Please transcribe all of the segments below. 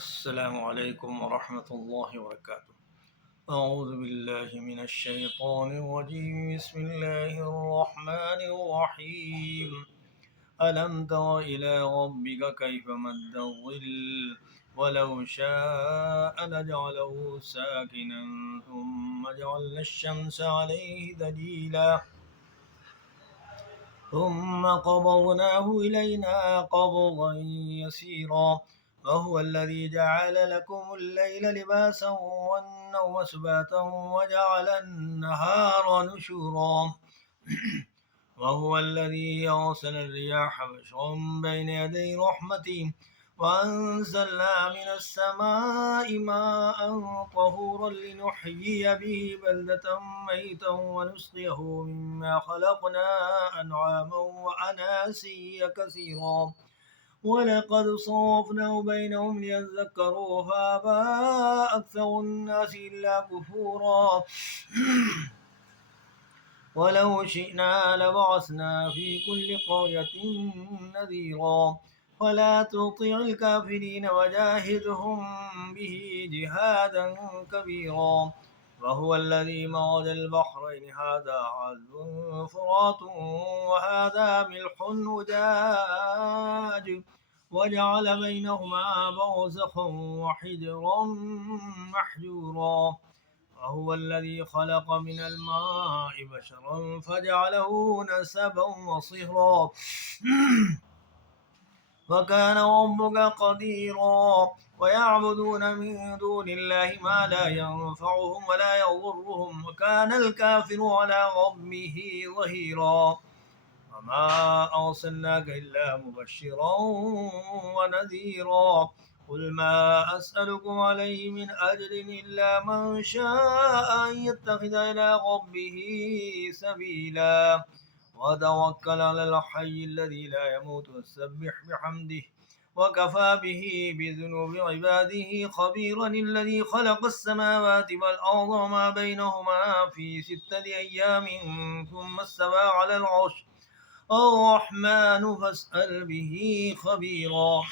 السلام عليكم ورحمة الله وبركاته. أعوذ بالله من الشيطان الرجيم. بسم الله الرحمن الرحيم. ألم تر إلى ربك كيف مد الظل ولو شاء لجعله ساكنا ثم جعلنا الشمس عليه دليلا ثم قبضناه إلينا قبضا يسيرا وهو الذي جعل لكم الليل لباسا والنوم سباتا وجعل النهار نشورا وهو الذي أرسل الرياح بشرا بين يدي رحمته وأنزلنا من السماء ماء طهورا لنحيي به بلدة ميتا ونسقيه مما خلقنا أنعاما وأناسيا كثيرا ولقد صرفناه بينهم ليذكروا فأبى أكثر الناس إلا كفورا ولو شئنا لبعثنا في كل قرية نذيرا ولا تطع الكافرين وجاهدهم به جهادا كبيرا وهو الذي مرج البحرين هذا عذب فرات وهذا ملح أجاج وجعل بينهما برزخا وحجرا محجورا وهو الذي خلق من الماء بشرا فجعله نسبا وصهرا وكان ربك قديرا ويعبدون من دون الله ما لا ينفعهم ولا يضرهم وكان الكافر على ربه ظهيرا وما أرسلناك إلا مبشرا ونذيرا قل ما أسألكم عليه من أجر إلا من شاء أن يتخذ إلى ربه سبيلا وتوكل على الحي الذي لا يموت وسبح بحمده وكفى به بذنوب عباده خبيرا الذي خلق السماوات والأرض وما بينهما في 6 أيام ثم استوى على العرش الرحمن فاسأل به خبيرا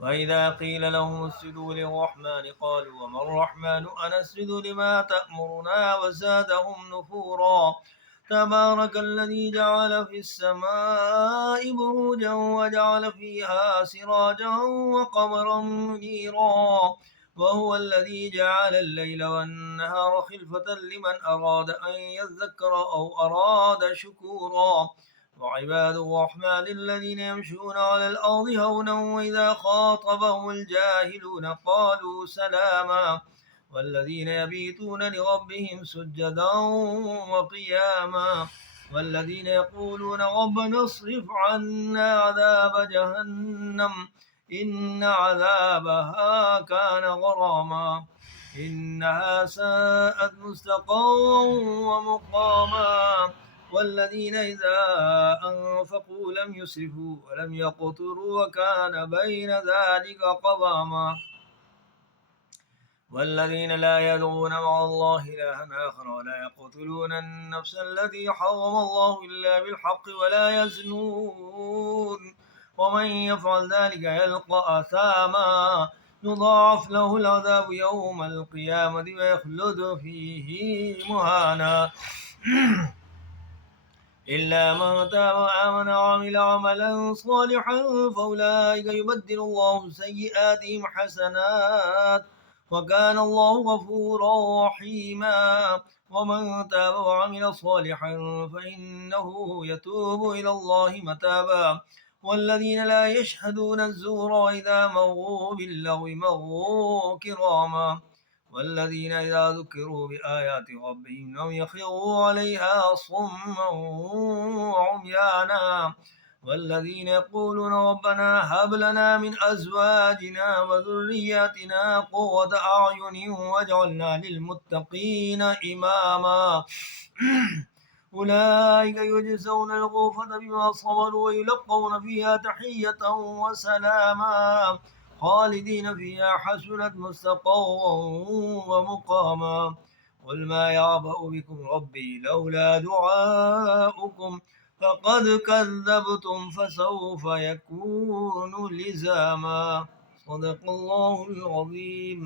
وإذا قيل لهم اسجدوا للرحمن قالوا وما الرحمن أنسجد لما تأمرنا وزادهم نفورا تبارك الذي جعل في السماء بروجا وجعل فيها سراجا وقمرا منيرا وهو الذي جعل الليل والنهار خلفة لمن أراد أن يذكر أو أراد شكورا وعباد الرحمن الذين يمشون على الأرض هونا وإذا خاطبهم الجاهلون قالوا سلاما والذين يبيتون لربهم سجدا وقياما والذين يقولون ربنا اصرف عنا عذاب جهنم إن عذابها كان غراما إنها ساءت مستقرا ومقاما والذين إذا أنفقوا لم يسرفوا ولم يقتروا وكان بين ذلك قواما والذين لا يدعون مع الله إلها آخر ولا يقتلون النفس التي حرم الله إلا بالحق ولا يزنون ومن يفعل ذلك يلقى أثاما يضاعف له العذاب يوم القيامة ويخلد فيه مهانا إلا من تاب وآمن وعمل عملا صالحا فأولئك يبدل الله سيئاتهم حسنات وكان الله غفورا رحيما ومن تاب وعمل صالحا فإنه يتوب إلى الله متابا والذين لا يشهدون الزور وإذا مروا باللغو مروا كراما والذين إذا ذكروا بآيات ربهم لم يخروا عليها صما وعميانا والذين يقولون ربنا هب لنا من أزواجنا وذرياتنا قرة أعين واجعلنا للمتقين إماما أولئك يجزون الغرفة بما صبروا ويلقون فيها تحية وسلاما خالدين فيها حسنت مستقرا ومقاما قل ما يعبأ بكم ربي لولا دعاؤكم فقد كذبتم فسوف يكون لزاما. صدق الله العظيم.